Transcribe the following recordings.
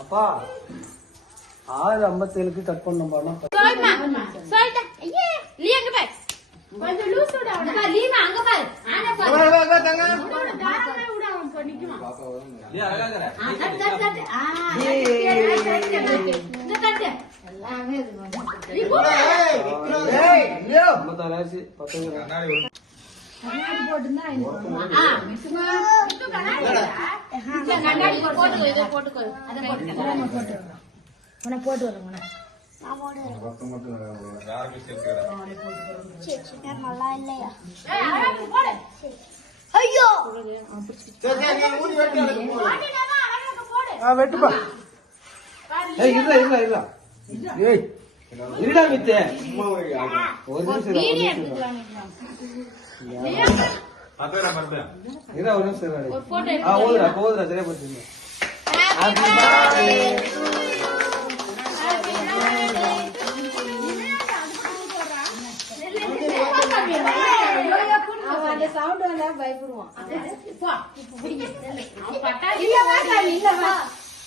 அப்பா 6:57 கட் பண்ணணும் பாமா. சொல்டா ஐயே நீ அங்க பாரு. கொஞ்சம் லூஸ் விடு அவன. பாரு நீ அங்க பாரு. ஆனா பாரு. வா தங்க. தாராளமா விடு அவன் பண்ணிக்குமா. நீ அழகா கர. கட். இந்த கட். எல்லாமே இது பண்ணு. ஏய் லியோ. மத்த ராசி 10 கண்ணாடி கண்ணாடி போடுனா மிட்டுமா. மிட்டு கண்ணாடி போட்டு இத போட்டுக்கோ. அத போட்டு. உன போட்டு வரேன் உன. நான் போடு. யாருக்கு சேர்க்கற? சேர்க்கற நல்லா இல்லையா? ஏய் அழகா போடு. ஐயோ. சரி நீ ஊதி வெட்டி அழகு போடு. வாடிடா அழகா போடு. வெட்டுப்பா. ஏய் இல்ல. ஏய் இருடா மித்தே. ஒரு நிமிஷம் வீடியோ எடுத்துக்கலாம். அதேடா பர்பே. இரு ஒரு நிமிஷம் இரு. ஒரு போட்டோ எடுத்து. போதுடா சரியா போச்சுங்க. Happy birthday. அந்த சவுண்ட் வந்தா பயப்படுவான். போ புடிங்க. அவன் பட்டாசு இல்ல வா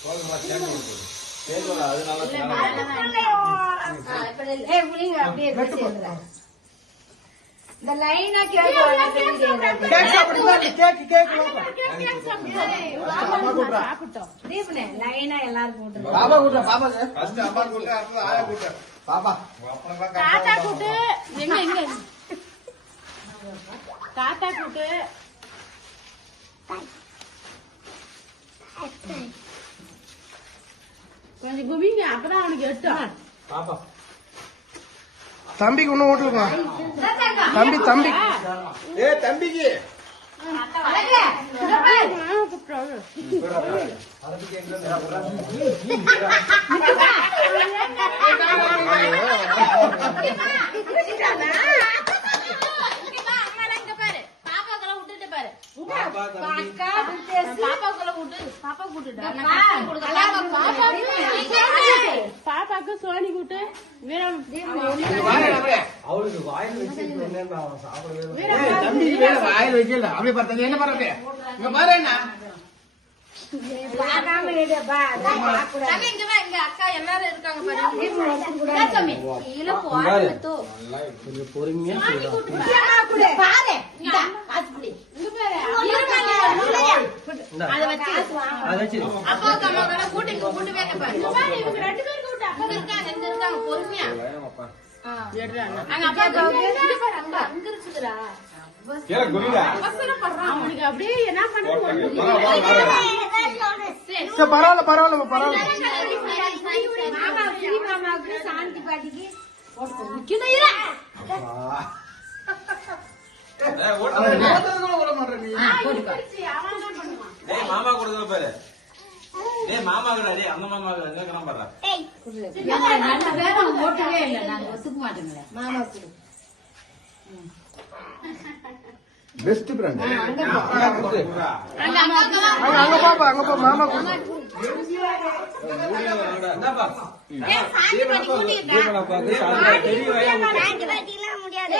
போதுமா சேர்ந்து விடு. சேதுடா அதனால ஏய் புடிங்க அப்படியே சேர்ந்துடா. இந்த லைனா கேக் சாப்பிட்டோம். தீபனே லைனா எல்லாரும் போட்டு. பாபா கூட்டா பாபா ஃபர்ஸ்ட் அம்மா கூட்டா அடுத்து ஆயா கூட்டா. பாபா தாத்தா கூட்டு எங்க தாத்தா கூட்டு கொஞ்சம் குவிங்க அப்பதான் அவனுக்கு எட்டும். பாபா தம்பிக்கு ஒண்ணு ஓட்டுங்க. தம்பி ஏய் தம்பிக்கு பாப்பாக்கு சோனி கூட்டு அவளுக்கு வாயில் வச்சு தம்பி வாயில் வைக்கல. அப்படி பார்த்தா என்ன பண்றது? இங்க பாரு என்ன அக்கா எல்லாரும் இருக்காங்க கொஞ்சம் பொறுமையா அவனுக்கு அப்படியே என்ன பண்றது? பரவாயில்ல சாந்தி பாட்டிக்கு மாமா கொடுக்க பாரு. மாமா அந்த மாமா பாரு. ஓட்டவே இல்லை. நாங்க ஒத்துக்க மாட்டோங்களே. மாமா பெஸ்ட் ஃப்ரெண்ட். அங்க பாப்பா அங்க போ மாமா கூட. என்னப்பா? சாந்தி பாட்டி கூட்டிட்டா. முடியாது.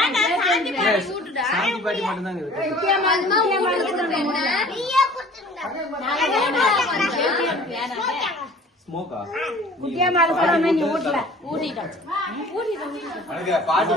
ஏன்டா சாந்தி பாட்டி கூட்டுடா? சாந்தி பாட்டி மட்டும் தான் இருக்கு. ஸ்மோக்கா ஊட்டிட்டோம். பாட்டு